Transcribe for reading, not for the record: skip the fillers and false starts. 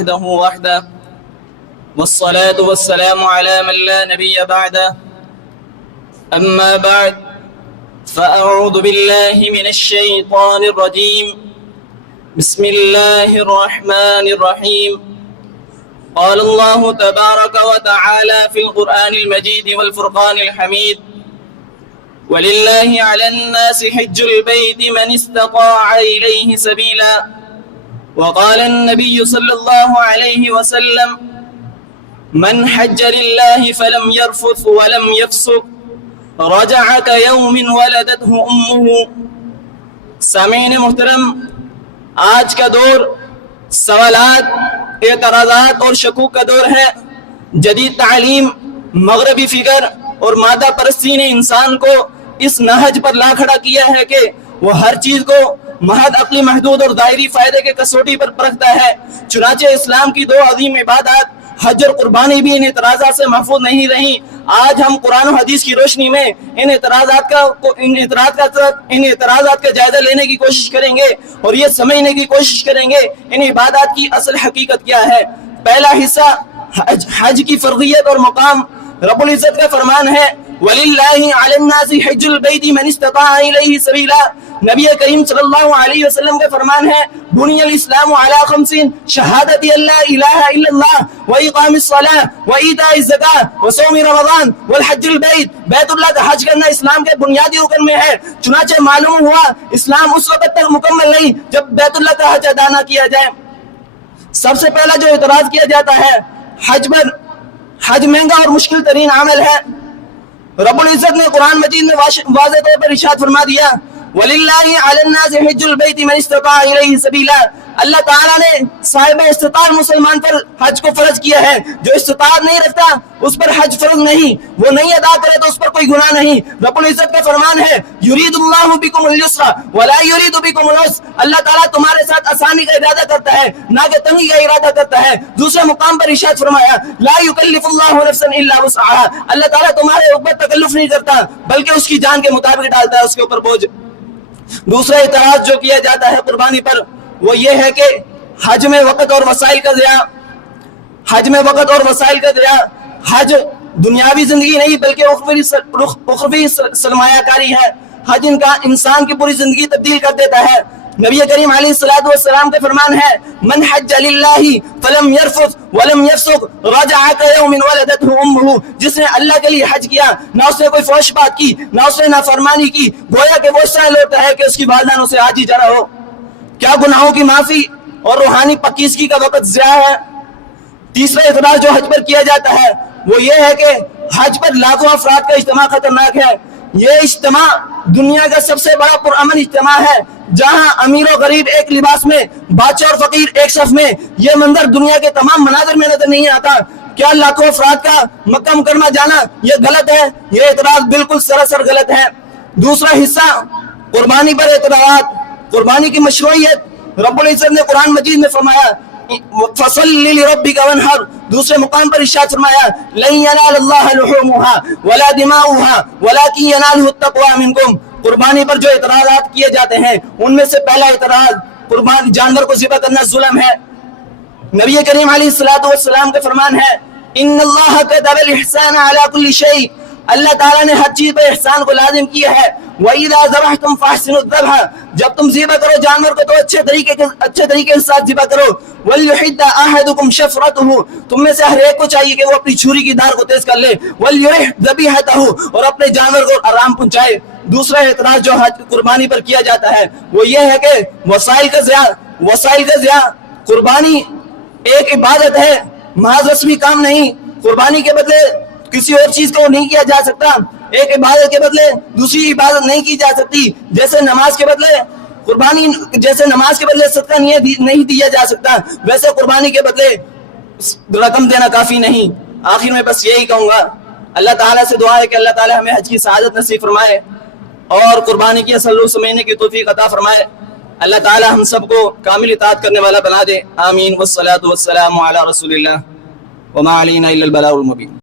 وحده والصلاة والسلام على من لا نبي بعده أما بعد فأعوذ بالله من الشيطان الرجيم بسم الله الرحمن الرحيم قال الله تبارك وتعالى في القرآن المجيد والفرقان الحميد ولله على الناس حج البيت من استطاع إليه سبيلا وقال النبي صلى الله عليه وسلم من حج لله فلم يرفث ولم يفسق رجع كيوم ولدته أمه. سامعین محترم، آج کا دور سوالات، اعتراضات اور شکوک کا دور ہے۔ جدید تعلیم، مغربی فکر اور مادہ پرستی نے انسان کو اس نہج پر لا کھڑا کیا ہے کہ وہ ہر چیز کو محض عقلی محدود اور دائری فائدے کے کسوٹی پر پرکھتا ہے۔ چنانچہ اسلام کی دو عظیم عبادات حج اور قربانی بھی ان اعتراضات سے محفوظ نہیں رہیں۔ آج ہم قرآن و حدیث کی روشنی میں ان اعتراضات کا جائزہ لینے کی کوشش کریں گے اور یہ سمجھنے کی کوشش کریں گے ان عبادات کی اصل حقیقت کیا ہے۔ پہلا حصہ حج کی فرضیت اور مقام۔ رب العزت کا فرمان ہے وَلِلَّهِ عَلَى النَّاسِ حِجُّ الْبَيْتِ مَنِ اسْتَطَاعَ إِلَيْهِ سَبِيلًا۔ نبی کریم صلی اللہ علیہ وسلم کا فرمان ہے بنی الاسلام علی خمس شہادت اللہ الہ الا اللہ وإقام الصلاة وإیتاء الزکاة وصوم رمضان والحج البیت۔ بیت اللہ کا حج کرنا اسلام کے بنیادی رکن میں ہے۔ چنانچہ معلوم ہوا اسلام اس وقت تک مکمل نہیں جب بیت اللہ کا حج ادا نہ کیا جائے۔ سب سے پہلا جو اعتراض کیا جاتا ہے حج پر، حج مہنگا اور مشکل ترین عمل ہے۔ رب العزت نے قرآن مجید میں واضح طور پر ارشاد فرما دیا وَلِلَّهِ عَلَى النَّاسِ حِجُّ الْبَيْتِ مَنِ اسْتَطَاعَ إِلَيْهِ سَبِيلًا۔ اللہ تعالیٰ نے صاحب استطاعت مسلمان پر حج کو فرض کیا ہے۔ جو استطاعت نہیں رکھتا اس پر حج فرض نہیں، وہ نہیں ادا کرے تو اس پر کوئی گناہ نہیں۔ رب العزت کا فرمان ہے يُرِيدُ اللَّهُ بِكُمُ الْيُسْرَ وَلَا يُرِيدُ بِكُمُ الْعُسْرَ۔ اللہ تعالیٰ تمہارے ساتھ آسانی کا ارادہ کرتا ہے نہ کہ تنگی کا ارادہ کرتا ہے۔ دوسرے مقام پر ارشاد فرمایا لا يكلف الله نفسا الا وسعها۔ اللہ تعالیٰ تمہارے اوپر تکلف نہیں کرتا بلکہ اس کی جان کے مطابق ڈالتا ہے اس کے اوپر بوجھ۔ دوسرا اعتراض جو کیا جاتا ہے قربانی پر وہ یہ ہے کہ حج میں وقت اور وسائل کا ضیاع۔ حج میں وقت اور وسائل کا ضیاع۔ حج دنیاوی زندگی نہیں بلکہ اخروی سرمایہ کاری ہے۔ حج انسان کی پوری زندگی تبدیل کر دیتا ہے۔ نبی کریم علیہ السلام کا فرمان ہے من حج للہ فلم یرفث ولم یفسق رجع کیوم ولدته امہ۔ جس نے اللہ کے لیے حج کیا نہ اس نے کوئی فحش بات کی نہ اس نے نافرمانی کی، گویا کہ وہ اس طرح لوٹتا ہے کہ اس کی والدہ نے اسے حج ہی جرا ہو۔ کیا گناہوں کی معافی اور روحانی پکیزگی کا وقت ضیاع ہے؟ تیسرا اعتراض جو حج پر کیا جاتا ہے وہ یہ ہے کہ حج پر لاکھوں افراد کا اجتماع خطرناک ہے۔ یہ اجتماع دنیا کا سب سے بڑا پرامن اجتماع ہے جہاں امیر و غریب ایک لباس میں، بادشاہ اور فقیر ایک صف میں۔ یہ منظر دنیا کے تمام مناظر میں نظر نہیں آتا۔ کیا لاکھوں افراد کا مکہ مکرمہ جانا یہ غلط ہے؟ یہ اعتراض بالکل سراسر غلط ہے۔ دوسرا حصہ قربانی پر اعتراضات، قربانی کی مشروعیت۔ رب العزت نے قرآن مجید میں فرمایا فَصَلِّ لِرَبِّكَ وَانْحَرْ۔ دوسرے مقام پر ارشاد فرمایا لَن يَنَالَ اللَّهَ لُحُومُهَا وَلَا دِمَاؤُهَا وَلَكِنْ يَنَالُهُ التَّقْوَىٰ مِنكُمْ۔ قربانی پر جو اعتراضات کیے جاتے ہیں ان میں سے پہلا اعتراض قربان جانور کو ذبح کرنا ظلم ہے۔ نبی کریم علیہ السلام کا فرمان ہے ان اللہ كتب الاحسان على كل شيء۔ اللہ تعالیٰ نے ہر چیز پر احسان کو لازم کیا ہے۔ وَإِذَا ذَبَحْتُمْ فَأَحْسِنُوا الذَّبْحَ۔ جب تم ذبح کرو جانور کو تو اچھے طریقے کے ساتھ ذبح کرو۔ وَلْيُحِدَّ أَحَدُكُمْ شَفْرَتُهُ۔ تم میں سے ہر ایک کو چاہیے کہ وہ اپنی چھری کی دھار کو تیز کر لے۔ وَلْيُرِحْ ذَبِيحَتَهُ۔ اور اپنے جانور کو آرام پہنچائے۔ دوسرا اعتراض جو قربانی پر کیا جاتا ہے وہ یہ ہے کہ وسائل کا ضیاع۔ قربانی ایک عبادت ہے، محض رسمی کام نہیں۔ قربانی کے بدلے کسی اور چیز کو نہیں کیا جا سکتا۔ ایک عبادت کے بدلے دوسری عبادت نہیں کی جا سکتی۔ جیسے نماز کے بدلے صدقہ نہیں دیا جا سکتا، ویسے قربانی کے بدلے رقم دینا کافی نہیں۔ آخر میں بس یہی کہوں گا اللہ تعالیٰ سے دعا ہے کہ اللہ تعالیٰ ہمیں حج کی سعادت نصیب فرمائے اور قربانی کی اصل روح سمجھنے کی توفیق عطا فرمائے۔ اللہ تعالیٰ ہم سب کو کامل اطاعت کرنے والا بنا دے۔ آمین والصلاة والسلام علی رسول اللہ وما علینا الا البلاغ المبین۔